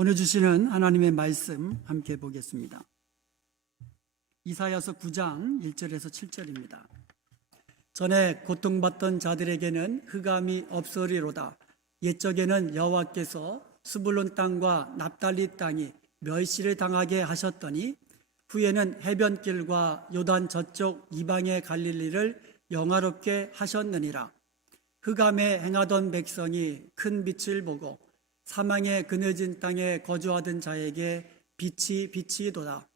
오늘 주시는 하나님의 말씀 함께 보겠습니다. 이사야서 9장 1절에서 7절입니다. 전에 고통받던 자들에게는 흑암이 없으리로다. 옛적에는 여호와께서 스불론 땅과 납달리 땅이 멸시를 당하게 하셨더니 후에는 해변길과 요단 저쪽 이방의 갈릴리를 영화롭게 하셨느니라. 흑암에 행하던 백성이 큰 빛을 보고 사망의 그늘진 땅에 거주하던 자에게 빛이 비치도다.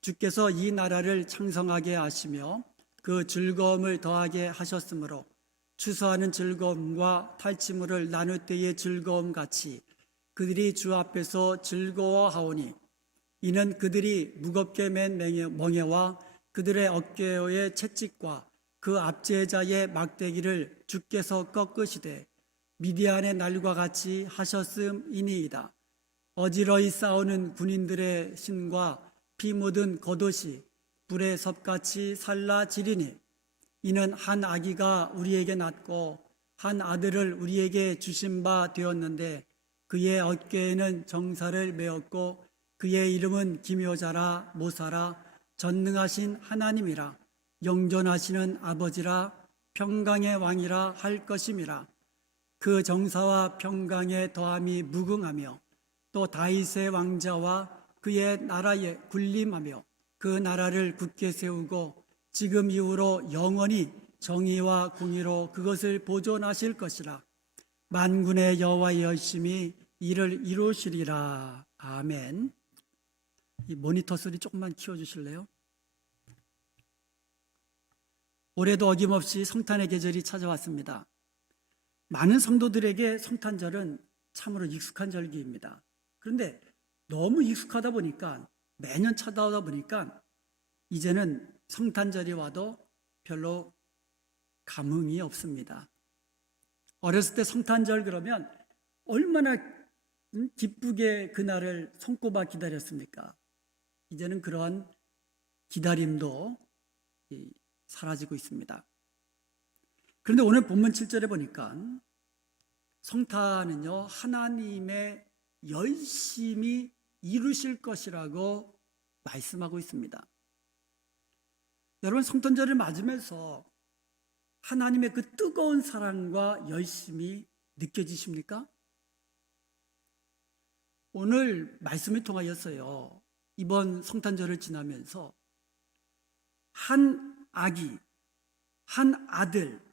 주께서 이 나라를 창성하게 하시며 그 즐거움을 더하게 하셨으므로 추수하는 즐거움과 탈취물을 나눌 때의 즐거움 같이 그들이 주 앞에서 즐거워하오니 이는 그들이 무겁게 맨 멍에와 그들의 어깨의 채찍과 그 압제자의 막대기를 주께서 꺾으시되 미디안의 날과 같이 하셨음이니이다. 어지러이 싸우는 군인들의 신과 피 묻은 겉옷이 불의 섭같이 살라지리니 이는 한 아기가 우리에게 낳고 한 아들을 우리에게 주신 바 되었는데 그의 어깨에는 정사를 메었고 그의 이름은 기묘자라 모사라 전능하신 하나님이라 영존하시는 아버지라 평강의 왕이라 할 것임이라. 그 정사와 평강의 더함이 무궁하며 또 다윗의 왕자와 그의 나라에 군림하며 그 나라를 굳게 세우고 지금 이후로 영원히 정의와 공의로 그것을 보존하실 것이라. 만군의 여호와의 열심히 이를 이루시리라. 아멘. 이 모니터 소리 조금만 키워주실래요? 올해도 어김없이 성탄의 계절이 찾아왔습니다. 많은 성도들에게 성탄절은 참으로 익숙한 절기입니다. 그런데 너무 익숙하다 보니까 매년 찾아오다 보니까 이제는 성탄절이 와도 별로 감흥이 없습니다. 어렸을 때 성탄절 그러면 얼마나 기쁘게 그날을 손꼽아 기다렸습니까? 이제는 그런 기다림도 사라지고 있습니다. 그런데 오늘 본문 7절에 보니까 성탄은요 하나님의 열심히 이루실 것이라고 말씀하고 있습니다. 여러분, 성탄절을 맞으면서 하나님의 그 뜨거운 사랑과 열심이 느껴지십니까? 오늘 말씀을 통하여서요 이번 성탄절을 지나면서 한 아기, 한 아들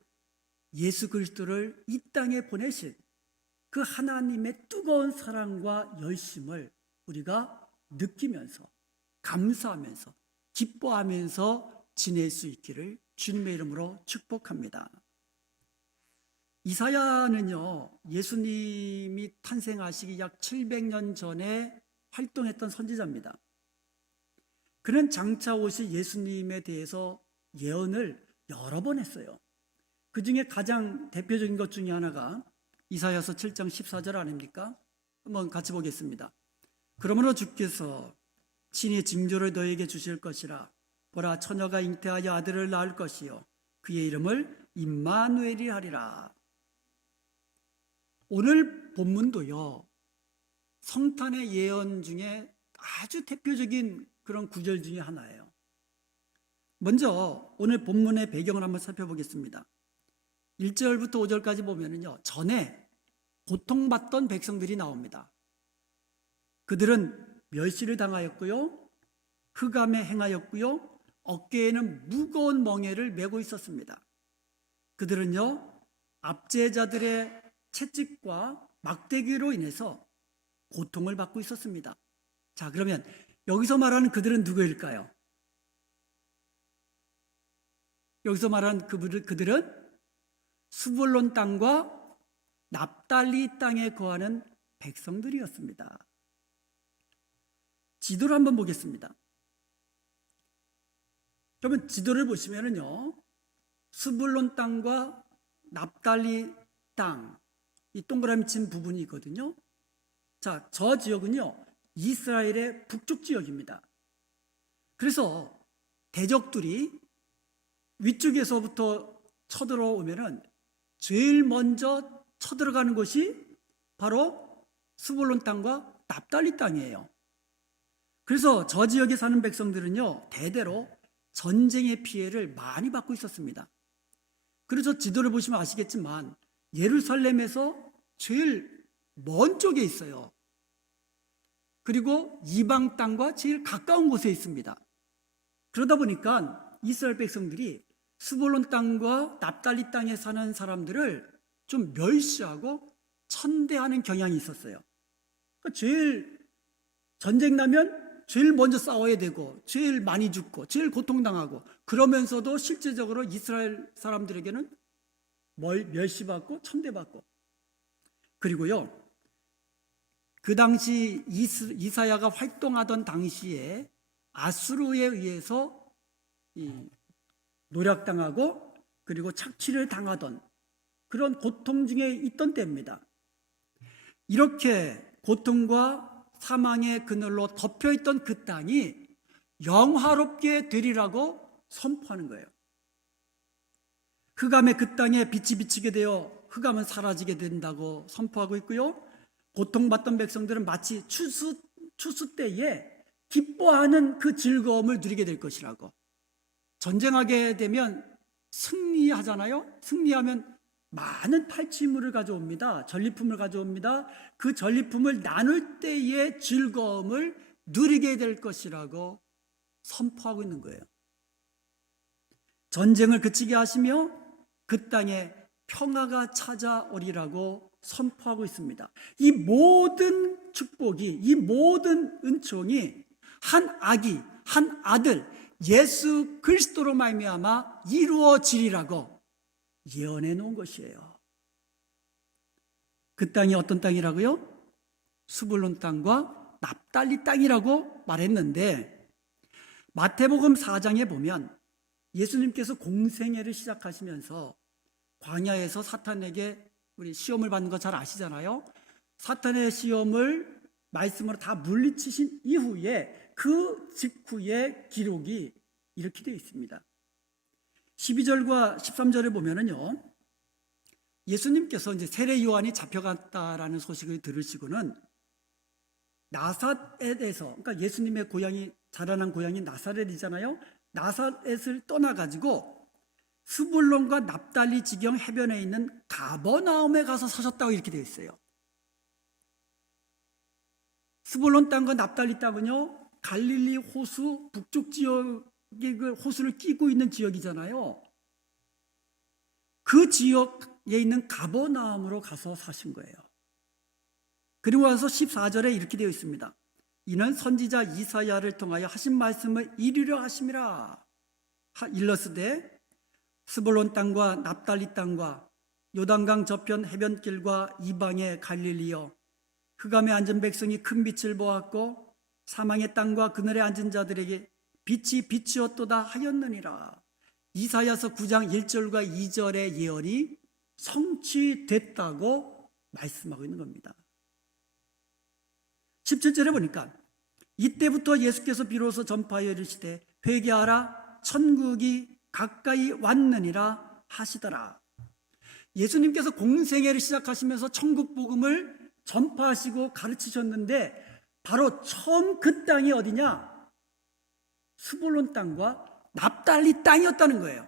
예수 그리스도를 이 땅에 보내신 그 하나님의 뜨거운 사랑과 열심을 우리가 느끼면서 감사하면서 기뻐하면서 지낼 수 있기를 주님의 이름으로 축복합니다. 이사야는요 예수님이 탄생하시기 약 700년 전에 활동했던 선지자입니다. 그는 장차 오실 예수님에 대해서 예언을 여러 번 했어요. 그 중에 가장 대표적인 것 중에 하나가 이사야서 7장 14절 아닙니까? 한번 같이 보겠습니다. 그러므로 주께서 친히 징조를 너에게 주실 것이라. 보라, 처녀가 잉태하여 아들을 낳을 것이요 그의 이름을 임마누엘이 하리라. 오늘 본문도요 성탄의 예언 중에 아주 대표적인 그런 구절 중에 하나예요. 먼저 오늘 본문의 배경을 한번 살펴보겠습니다. 1절부터 5절까지 보면은요 전에 고통받던 백성들이 나옵니다. 그들은 멸시를 당하였고요 흑암에 행하였고요 어깨에는 무거운 멍에를 메고 있었습니다. 그들은요 압제자들의 채찍과 막대기로 인해서 고통을 받고 있었습니다. 자, 그러면 여기서 말하는 그들은 누구일까요? 여기서 말하는 그들은 스불론 땅과 납달리 땅에 거하는 백성들이었습니다. 지도를 한번 보겠습니다. 그러면 지도를 보시면은요, 스불론 땅과 납달리 땅, 이 동그라미 친 부분이 있거든요. 자, 저 지역은요, 이스라엘의 북쪽 지역입니다. 그래서 대적들이 위쪽에서부터 쳐들어오면은 제일 먼저 쳐들어가는 곳이 바로 스불론 땅과 납달리 땅이에요. 그래서 저 지역에 사는 백성들은요, 대대로 전쟁의 피해를 많이 받고 있었습니다. 그래서 지도를 보시면 아시겠지만 예루살렘에서 제일 먼 쪽에 있어요. 그리고 이방 땅과 제일 가까운 곳에 있습니다. 그러다 보니까 이스라엘 백성들이 스불론 땅과 납달리 땅에 사는 사람들을 좀 멸시하고 천대하는 경향이 있었어요. 그러니까 제일 전쟁 나면 제일 먼저 싸워야 되고 제일 많이 죽고 제일 고통당하고, 그러면서도 실제적으로 이스라엘 사람들에게는 멸시받고 천대받고. 그리고요, 그 당시 이사야가 활동하던 당시에 아수르에 의해서 노략당하고 그리고 착취를 당하던 그런 고통 중에 있던 때입니다. 이렇게 고통과 사망의 그늘로 덮여있던 그 땅이 영화롭게 되리라고 선포하는 거예요. 흑암의 그 땅에 빛이 비치게 되어 흑암은 사라지게 된다고 선포하고 있고요, 고통받던 백성들은 마치 추수 때에 기뻐하는 그 즐거움을 누리게 될 것이라고. 전쟁하게 되면 승리하잖아요. 승리하면 많은 팔찌물을 가져옵니다. 전리품을 가져옵니다. 그 전리품을 나눌 때의 즐거움을 누리게 될 것이라고 선포하고 있는 거예요. 전쟁을 그치게 하시며 그 땅에 평화가 찾아오리라고 선포하고 있습니다. 이 모든 축복이, 이 모든 은총이 한 아기, 한 아들 예수 그리스도로 말미암아 이루어지리라고 예언해 놓은 것이에요. 그 땅이 어떤 땅이라고요? 스불론 땅과 납달리 땅이라고 말했는데, 마태복음 4장에 보면 예수님께서 공생애를 시작하시면서 광야에서 사탄에게 우리 시험을 받는 거 잘 아시잖아요. 사탄의 시험을 말씀으로 다 물리치신 이후에 그 직후의 기록이 이렇게 되어 있습니다. 12절과 13절에 보면은요, 예수님께서 이제 세례 요한이 잡혀갔다라는 소식을 들으시고는 나사렛에서, 그러니까 예수님의 고향이, 자라난 고향이 나사렛이잖아요. 나사렛을 떠나가지고 스불론과 납달리 지경 해변에 있는 가버나움에 가서 사셨다고 이렇게 되어 있어요. 스불론 땅과 납달리 땅은요, 갈릴리 호수 북쪽 지역의 그 호수를 끼고 있는 지역이잖아요. 그 지역에 있는 가버나움으로 가서 사신 거예요. 그리고 와서 14절에 이렇게 되어 있습니다. 이는 선지자 이사야를 통하여 하신 말씀을 이루려 하심이라. 일러스되 스불론 땅과 납달리 땅과 요단강 저편 해변길과 이방의 갈릴리여, 흑암에 앉은 백성이 큰 빛을 보았고 사망의 땅과 그늘에 앉은 자들에게 빛이 비추었도다 하였느니라. 이사야서 9장 1절과 2절의 예언이 성취됐다고 말씀하고 있는 겁니다. 17절에 보니까 이때부터 예수께서 비로소 전파하여 이르시되 회개하라 천국이 가까이 왔느니라 하시더라. 예수님께서 공생애를 시작하시면서 천국 복음을 전파하시고 가르치셨는데 바로 처음 그 땅이 어디냐? 스불론 땅과 납달리 땅이었다는 거예요.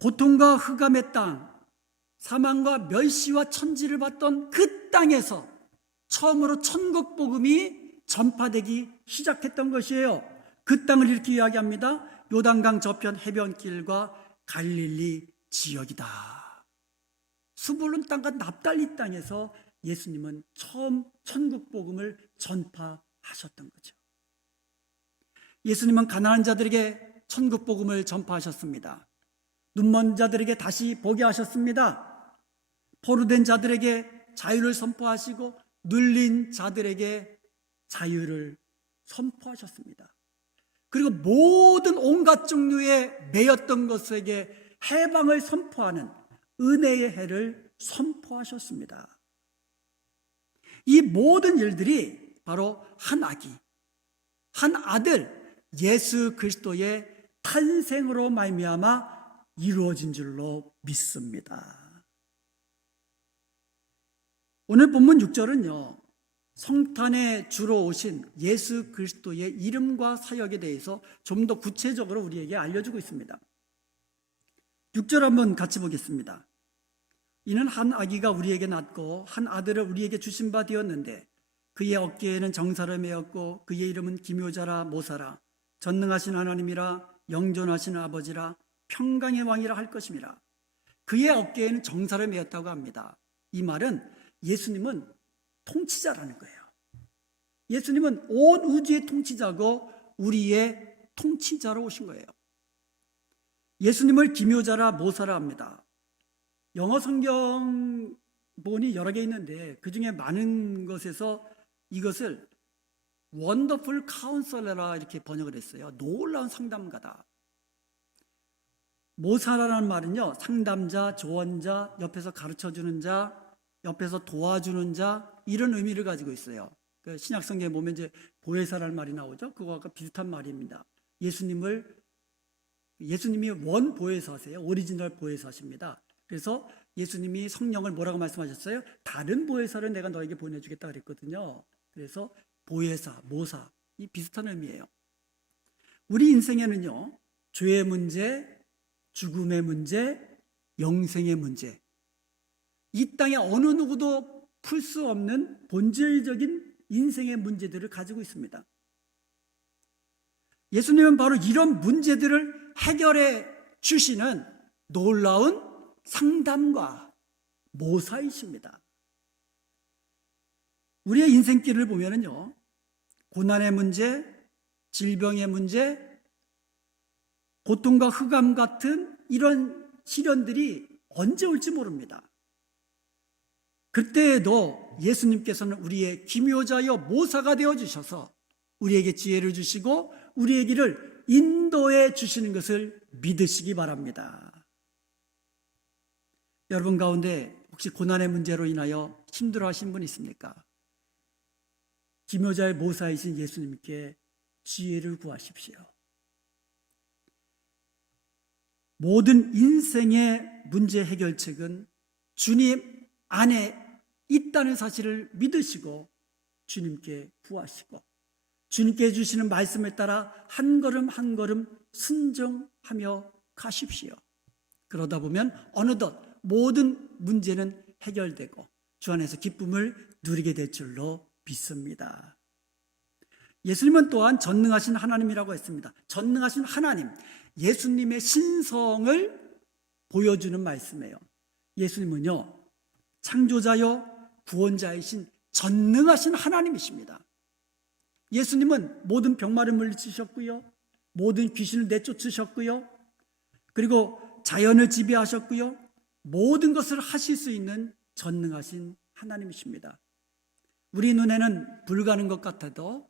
고통과 흑암의 땅, 사망과 멸시와 천지를 받던 그 땅에서 처음으로 천국 복음이 전파되기 시작했던 것이에요. 그 땅을 이렇게 이야기합니다. 요단강 저편 해변길과 갈릴리 지역이다. 스불론 땅과 납달리 땅에서 예수님은 처음 천국 복음을 전파하셨던 거죠. 예수님은 가난한 자들에게 천국 복음을 전파하셨습니다. 눈먼 자들에게 다시 보게 하셨습니다. 포로된 자들에게 자유를 선포하시고 눌린 자들에게 자유를 선포하셨습니다. 그리고 모든 온갖 종류의 매였던 것에게 해방을 선포하는 은혜의 해를 선포하셨습니다. 이 모든 일들이 바로 한 아기, 한 아들 예수 그리스도의 탄생으로 말미암아 이루어진 줄로 믿습니다. 오늘 본문 6절은요, 성탄에 주로 오신 예수 그리스도의 이름과 사역에 대해서 좀 더 구체적으로 우리에게 알려주고 있습니다. 6절 한번 같이 보겠습니다. 이는 한 아기가 우리에게 낳고 한 아들을 우리에게 주신 바 되었는데 그의 어깨에는 정사를 메었고 그의 이름은 기묘자라 모사라 전능하신 하나님이라 영존하신 아버지라 평강의 왕이라 할 것임이라. 그의 어깨에는 정사를 메었다고 합니다. 이 말은 예수님은 통치자라는 거예요. 예수님은 온 우주의 통치자고 우리의 통치자로 오신 거예요. 예수님을 기묘자라 모사라 합니다. 영어 성경본이 여러 개 있는데 그 중에 많은 것에서 이것을 원더풀 카운셀러라 이렇게 번역을 했어요. 놀라운 상담가다. 모사라라는 말은요, 상담자, 조언자, 옆에서 가르쳐주는 자, 옆에서 도와주는 자, 이런 의미를 가지고 있어요. 신약 성경에 보면 이제 보혜사라는 말이 나오죠. 그거와 비슷한 말입니다. 예수님이 원 보혜사세요. 오리지널 보혜사십니다. 그래서 예수님이 성령을 뭐라고 말씀하셨어요? 다른 보혜사를 내가 너에게 보내주겠다 그랬거든요. 그래서 보혜사, 모사, 이 비슷한 의미예요. 우리 인생에는요, 죄의 문제, 죽음의 문제, 영생의 문제, 이 땅에 어느 누구도 풀 수 없는 본질적인 인생의 문제들을 가지고 있습니다. 예수님은 바로 이런 문제들을 해결해 주시는 놀라운 상담과 모사이십니다. 우리의 인생길을 보면요, 고난의 문제, 질병의 문제, 고통과 흑암 같은 이런 시련들이 언제 올지 모릅니다. 그때에도 예수님께서는 우리의 기묘자여 모사가 되어주셔서 우리에게 지혜를 주시고 우리의 길을 인도해 주시는 것을 믿으시기 바랍니다. 여러분 가운데 혹시 고난의 문제로 인하여 힘들어하신 분 있습니까? 기묘자의 모사이신 예수님께 지혜를 구하십시오. 모든 인생의 문제 해결책은 주님 안에 있다는 사실을 믿으시고 주님께 구하시고 주님께 주시는 말씀에 따라 한 걸음 한 걸음 순종하며 가십시오. 그러다 보면 어느덧 모든 문제는 해결되고 주 안에서 기쁨을 누리게 될 줄로 믿습니다. 예수님은 또한 전능하신 하나님이라고 했습니다. 전능하신 하나님, 예수님의 신성을 보여주는 말씀이에요. 예수님은요, 창조자요 구원자이신 전능하신 하나님이십니다. 예수님은 모든 병마를 물리치셨고요, 모든 귀신을 내쫓으셨고요, 그리고 자연을 지배하셨고요, 모든 것을 하실 수 있는 전능하신 하나님이십니다. 우리 눈에는 불가능한 것 같아도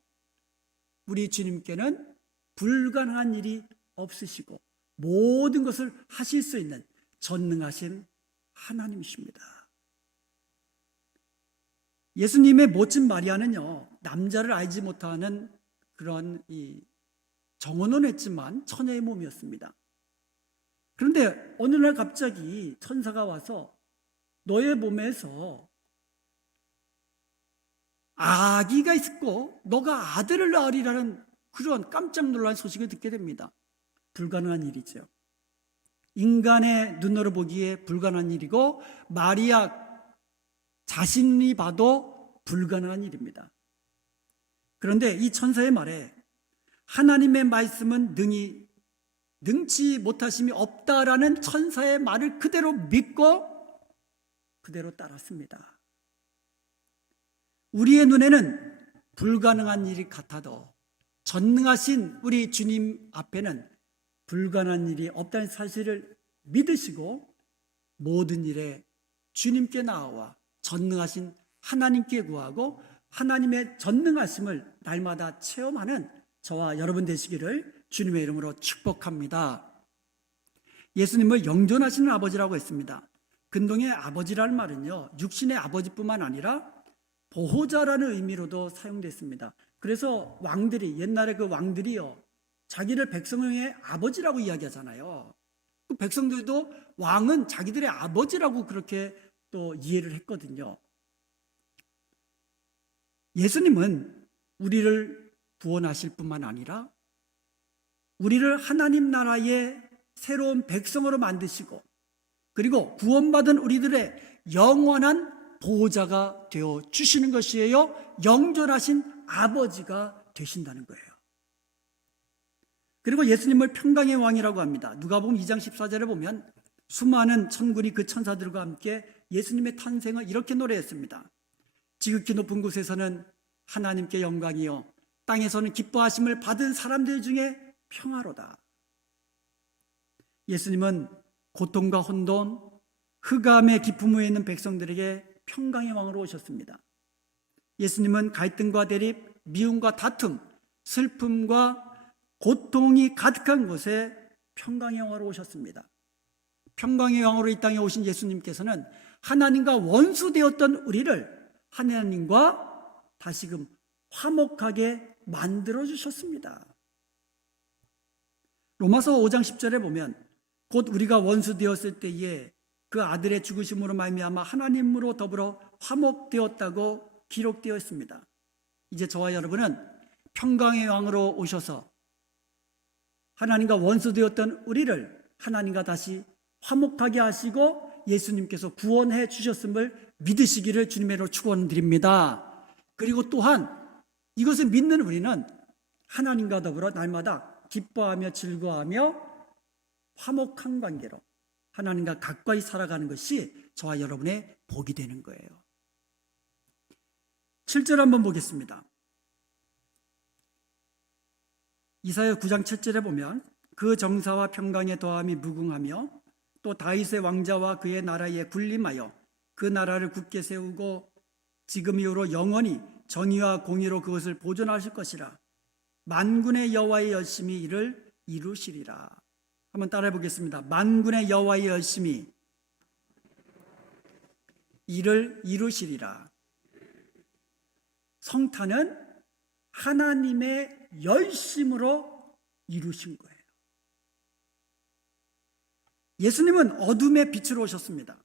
우리 주님께는 불가능한 일이 없으시고 모든 것을 하실 수 있는 전능하신 하나님이십니다. 예수님의 모친 마리아는요, 남자를 알지 못하는 그런 정혼은 했지만 처녀의 몸이었습니다. 그런데 어느 날 갑자기 천사가 와서 너의 몸에서 아기가 있고 너가 아들을 낳으리라는 그런 깜짝 놀란 소식을 듣게 됩니다. 불가능한 일이죠. 인간의 눈으로 보기에 불가능한 일이고 마리아 자신이 봐도 불가능한 일입니다. 그런데 이 천사의 말에 하나님의 말씀은 능치 못하심이 없다라는 천사의 말을 그대로 믿고 그대로 따랐습니다. 우리의 눈에는 불가능한 일이 같아도 전능하신 우리 주님 앞에는 불가능한 일이 없다는 사실을 믿으시고 모든 일에 주님께 나아와 전능하신 하나님께 구하고 하나님의 전능하심을 날마다 체험하는 저와 여러분 되시기를 주님의 이름으로 축복합니다. 예수님을 영존하시는 아버지라고 했습니다. 근동의 아버지라는 말은요, 육신의 아버지뿐만 아니라 보호자라는 의미로도 사용됐습니다. 그래서 왕들이, 옛날에 그 왕들이요, 자기를 백성의 아버지라고 이야기하잖아요. 그 백성들도 왕은 자기들의 아버지라고 그렇게 또 이해를 했거든요. 예수님은 우리를 구원하실 뿐만 아니라 우리를 하나님 나라의 새로운 백성으로 만드시고 그리고 구원받은 우리들의 영원한 보호자가 되어 주시는 것이에요. 영존하신 아버지가 되신다는 거예요. 그리고 예수님을 평강의 왕이라고 합니다. 누가복음 2장 14절에 보면 수많은 천군이 그 천사들과 함께 예수님의 탄생을 이렇게 노래했습니다. 지극히 높은 곳에서는 하나님께 영광이요 땅에서는 기뻐하심을 받은 사람들 중에 평화로다. 예수님은 고통과 혼돈, 흑암의 깊음 위에 있는 백성들에게 평강의 왕으로 오셨습니다. 예수님은 갈등과 대립, 미움과 다툼, 슬픔과 고통이 가득한 곳에 평강의 왕으로 오셨습니다. 평강의 왕으로 이 땅에 오신 예수님께서는 하나님과 원수되었던 우리를 하나님과 다시금 화목하게 만들어주셨습니다. 로마서 5장 10절에 보면 곧 우리가 원수되었을 때에 그 아들의 죽으심으로 말미암아 하나님으로 더불어 화목되었다고 기록되어 있습니다. 이제 저와 여러분은 평강의 왕으로 오셔서 하나님과 원수되었던 우리를 하나님과 다시 화목하게 하시고 예수님께서 구원해 주셨음을 믿으시기를 주님의 이름으로 축원드립니다. 그리고 또한 이것을 믿는 우리는 하나님과 더불어 날마다 기뻐하며 즐거워하며 화목한 관계로 하나님과 가까이 살아가는 것이 저와 여러분의 복이 되는 거예요. 7절 한번 보겠습니다. 이사야 9장 7절에 보면 그 정사와 평강의 더함이 무궁하며 또 다윗의 왕자와 그의 나라에 군림하여 그 나라를 굳게 세우고 지금 이후로 영원히 정의와 공의로 그것을 보존하실 것이라. 만군의 여호와의 열심히 이를 이루시리라. 한번 따라해 보겠습니다. 만군의 여호와의 열심히 이를 이루시리라. 성탄은 하나님의 열심으로 이루신 거예요. 예수님은 어둠의 빛으로 오셨습니다.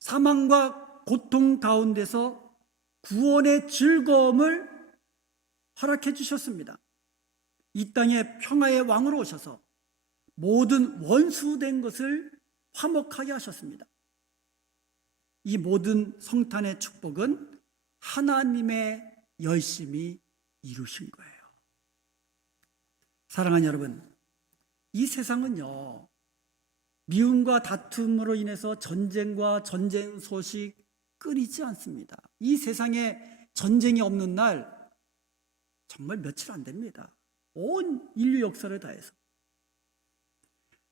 사망과 고통 가운데서 구원의 즐거움을 허락해 주셨습니다. 이 땅에 평화의 왕으로 오셔서 모든 원수된 것을 화목하게 하셨습니다. 이 모든 성탄의 축복은 하나님의 열심히 이루신 거예요. 사랑하는 여러분, 이 세상은요, 미움과 다툼으로 인해서 전쟁과 전쟁 소식 끊이지 않습니다. 이 세상에 전쟁이 없는 날 정말 며칠 안 됩니다. 온 인류 역사를 다해서.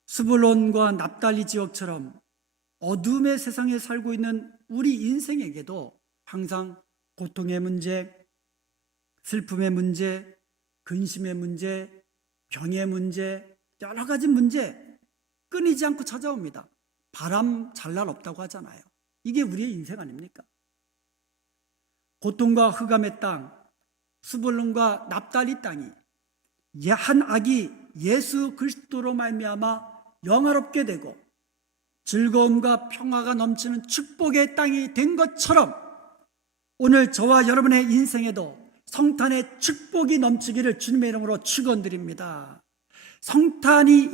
스불론과 납달리 지역처럼 어둠의 세상에 살고 있는 우리 인생에게도 항상 고통의 문제, 슬픔의 문제, 근심의 문제, 병의 문제, 여러 가지 문제 끊이지 않고 찾아옵니다. 바람 잘 날 없다고 하잖아요. 이게 우리의 인생 아닙니까? 고통과 흑암의 땅, 스불론과 납달리 땅이 한 아기 예수 그리스도로 말미암아 영화롭게 되고 즐거움과 평화가 넘치는 축복의 땅이 된 것처럼 오늘 저와 여러분의 인생에도 성탄의 축복이 넘치기를 주님의 이름으로 축원드립니다. 성탄이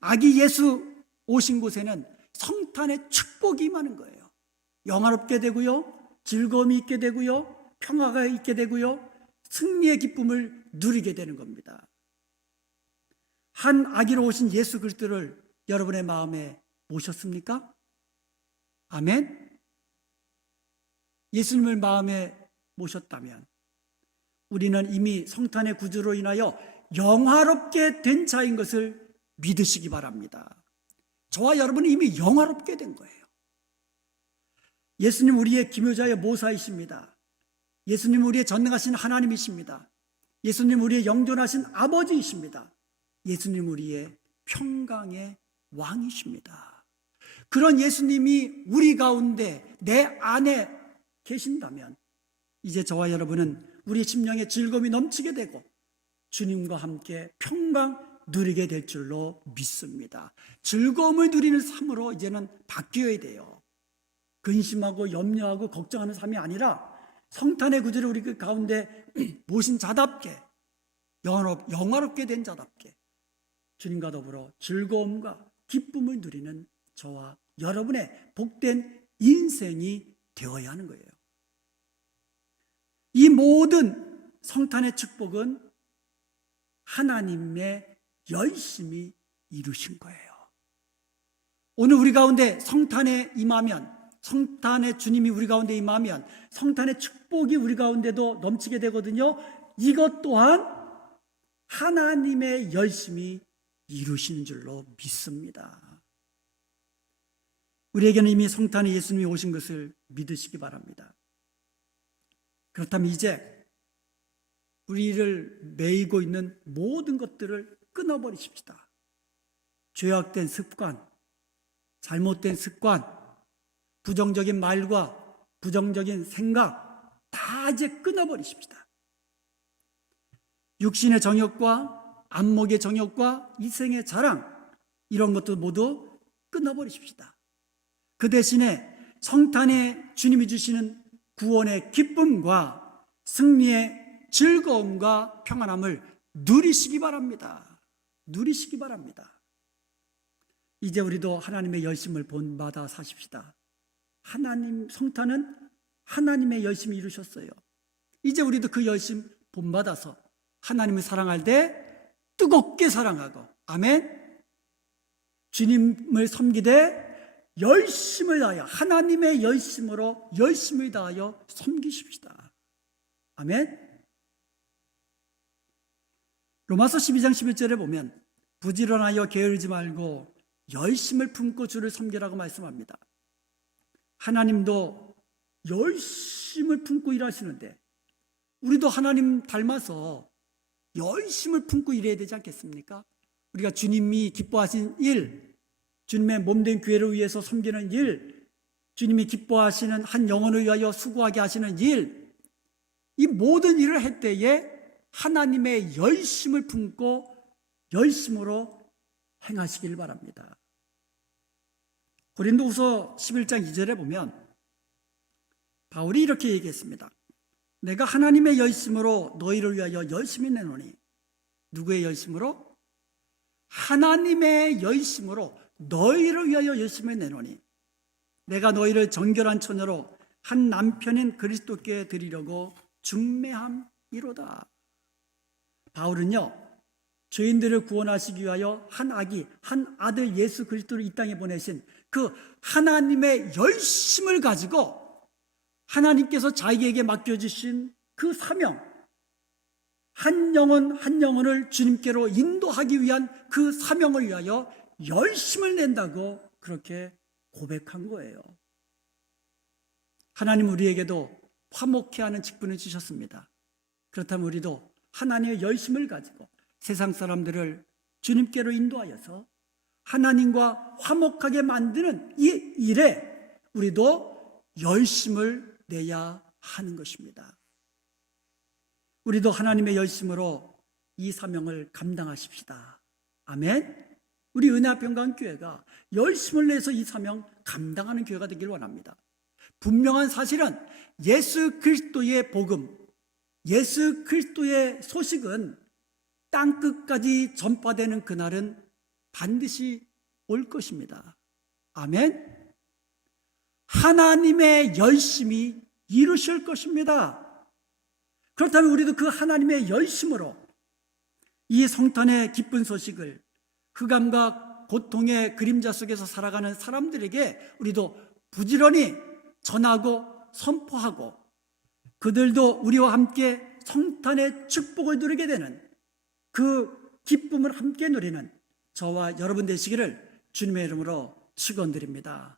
아기 예수 오신 곳에는 성탄의 축복이 임하는 거예요. 영화롭게 되고요, 즐거움이 있게 되고요, 평화가 있게 되고요, 승리의 기쁨을 누리게 되는 겁니다. 한 아기로 오신 예수 그리스도를 여러분의 마음에 모셨습니까? 아멘. 예수님을 마음에 모셨다면 우리는 이미 성탄의 구주로 인하여 영화롭게 된 자인 것을 믿으시기 바랍니다. 저와 여러분은 이미 영화롭게 된 거예요. 예수님 우리의 기묘자의 모사이십니다. 예수님 우리의 전능하신 하나님이십니다. 예수님 우리의 영존하신 아버지이십니다. 예수님 우리의 평강의 왕이십니다. 그런 예수님이 우리 가운데 내 안에 계신다면 이제 저와 여러분은 우리 심령의 즐거움이 넘치게 되고 주님과 함께 평강 누리게 될 줄로 믿습니다. 즐거움을 누리는 삶으로 이제는 바뀌어야 돼요. 근심하고 염려하고 걱정하는 삶이 아니라 성탄의 구주를 우리 그 가운데 모신 자답게, 영화롭게 된 자답게 주님과 더불어 즐거움과 기쁨을 누리는 저와 여러분의 복된 인생이 되어야 하는 거예요. 이 모든 성탄의 축복은 하나님의 열심히 이루신 거예요. 오늘 우리 가운데 성탄에 임하면, 성탄의 주님이 우리 가운데 임하면 성탄의 축복이 우리 가운데도 넘치게 되거든요. 이것 또한 하나님의 열심히 이루신 줄로 믿습니다. 우리에게는 이미 성탄에 예수님이 오신 것을 믿으시기 바랍니다. 그렇다면 이제 우리를 매이고 있는 모든 것들을 끊어버리십시다. 죄악된 습관, 잘못된 습관, 부정적인 말과 부정적인 생각 다 이제 끊어버리십시다. 육신의 정욕과 안목의 정욕과 이생의 자랑, 이런 것도 모두 끊어버리십시다. 그 대신에 성탄에 주님이 주시는 구원의 기쁨과 승리의 즐거움과 평안함을 누리시기 바랍니다. 누리시기 바랍니다. 이제 우리도 하나님의 열심을 본받아 사십시다. 하나님, 성탄은 하나님의 열심을 이루셨어요. 이제 우리도 그 열심 본받아서 하나님을 사랑할 때 뜨겁게 사랑하고, 아멘. 주님을 섬기되 열심을 다하여, 하나님의 열심으로 열심을 다하여 섬기십시다. 아멘. 로마서 12장 11절에 보면 부지런하여 게으르지 말고 열심을 품고 주를 섬기라고 말씀합니다. 하나님도 열심을 품고 일하시는데 우리도 하나님 닮아서 열심을 품고 일해야 되지 않겠습니까? 우리가 주님이 기뻐하신 일, 주님의 몸된 교회를 위해서 섬기는 일, 주님이 기뻐하시는 한 영혼을 위하여 수고하게 하시는 일, 이 모든 일을 할 때에 하나님의 열심을 품고 열심으로 행하시길 바랍니다. 고린도후서 11장 2절에 보면 바울이 이렇게 얘기했습니다. 내가 하나님의 열심으로 너희를 위하여 열심히 내노니. 누구의 열심으로? 하나님의 열심으로 너희를 위하여 열심히 내노니 내가 너희를 정결한 처녀로 한 남편인 그리스도께 드리려고 중매함이로다. 바울은요, 죄인들을 구원하시기 위하여 한 아기, 한 아들 예수 그리스도를 이 땅에 보내신 그 하나님의 열심을 가지고 하나님께서 자기에게 맡겨주신 그 사명, 한 영혼 한 영혼을 주님께로 인도하기 위한 그 사명을 위하여 열심을 낸다고 그렇게 고백한 거예요. 하나님 우리에게도 화목케 하는 직분을 주셨습니다. 그렇다면 우리도 하나님의 열심을 가지고 세상 사람들을 주님께로 인도하여서 하나님과 화목하게 만드는 이 일에 우리도 열심을 내야 하는 것입니다. 우리도 하나님의 열심으로 이 사명을 감당하십시다. 아멘. 우리 은혜평강교회가 열심을 내서 이 사명 감당하는 교회가 되길 원합니다. 분명한 사실은 예수 그리스도의 복음, 예수 그리스도의 소식은 땅끝까지 전파되는 그날은 반드시 올 것입니다. 아멘. 하나님의 열심이 이루실 것입니다. 그렇다면 우리도 그 하나님의 열심으로 이 성탄의 기쁜 소식을 흑암과 고통의 그림자 속에서 살아가는 사람들에게 우리도 부지런히 전하고 선포하고 그들도 우리와 함께 성탄의 축복을 누리게 되는 그 기쁨을 함께 누리는 저와 여러분 되시기를 주님의 이름으로 축원드립니다.